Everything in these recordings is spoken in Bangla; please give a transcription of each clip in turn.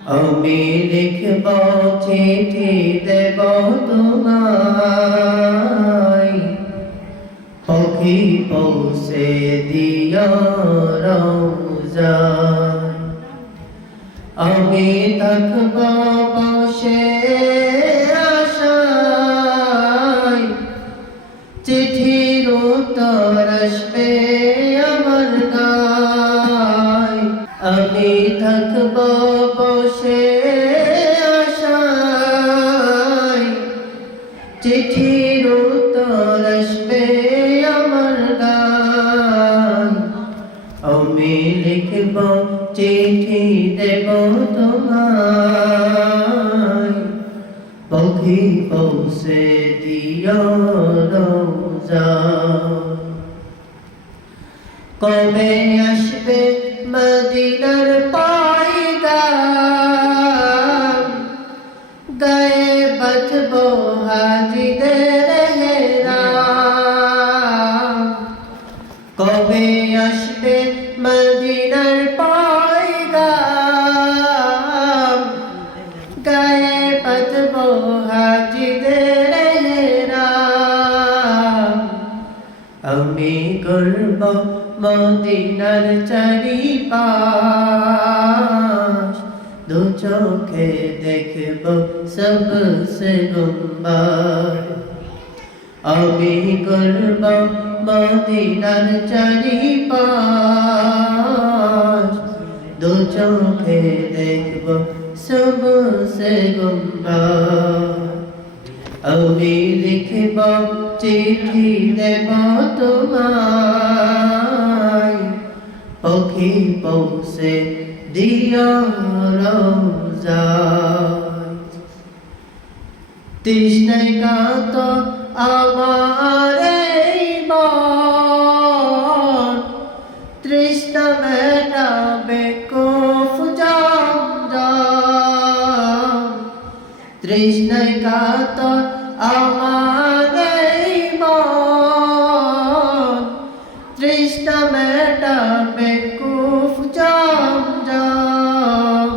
আমি লিখব চিঠি দেব তোমায়, পাখি পৌঁছে দিও রওজায়। আমি থাকব বসে আশায়, চিঠির উত্তর আসবে আমার গায়। আমি থাকব বসে আশায়, চিঠির উত্তর আসবে আমার গায়। আমি লিখব চিঠি দেব তোমায়, পাখি পৌঁছে দিও রওজায়। কবে আসবে মদিনার পয়গাম, গায়ে বাঁধব হাজিদের হেরাম। কবে আসবে মদিনার পয়গাম, গায়ে বাঁধব হাজিদের হেরাম। আমি করব মদিনার চারিপাশ, দু চোখে দেখব সবসে গুম্বার। আমি করব মদিনার চারিপাশ, দু চোখে দেখব সবসে গুম্বার। আমি লিখব চিঠি দেব তোমায়, পাখি পৌঁছে দিও রওজায়। তৃষ্ণায় কাঁত আমার এই মন, তৃষ্ণা মেটাবে কূফ জমজম। তৃষ্ণায় কাঁত আমার এই মন, তৃষ্ণা মেটাবে কূফ জমজম।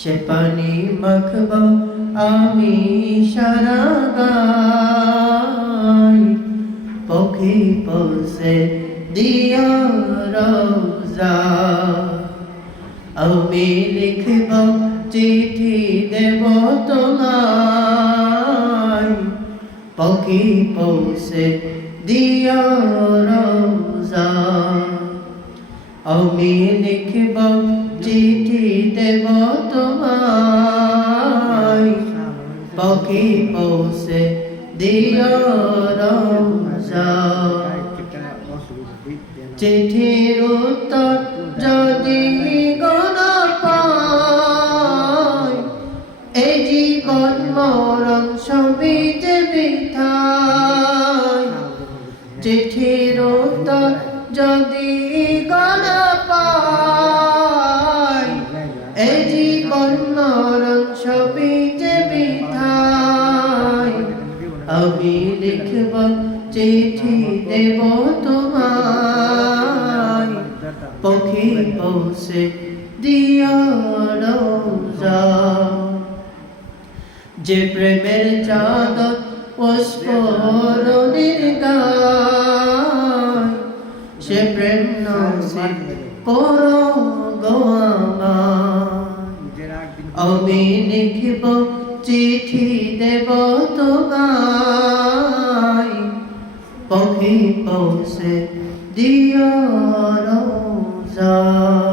সে পানি মাখব আমি সারা গায়, পাখি পৌঁছে দিও রওজায়। আমি লিখব চিঠি দেব তোমায়, পাখি পৌঁছে দিও রওজায়। আমি লিখব চিঠি দেব তোমায়, পাখি পৌঁছে দিও রওজায়। চিঠির উত্তর যদি গোনা পাই, এই জীবন মরণ সবই যে বৃথায়। চিঠির উত্তর যদি গোনা পাই, এই জীবন মরণ সবই যে বৃথায়। আমি লিখব চিঠি দেব তোমায়, পাখি পৌঁছে দিও রওজায়। যে প্রেমের চাদর পুষ্পরণের গায়, সে প্রেম নসিব করো গো আমায়। আমি লিখব চিঠি দেব তোমায়, পাখি পৌঁছে দিও রওজায়।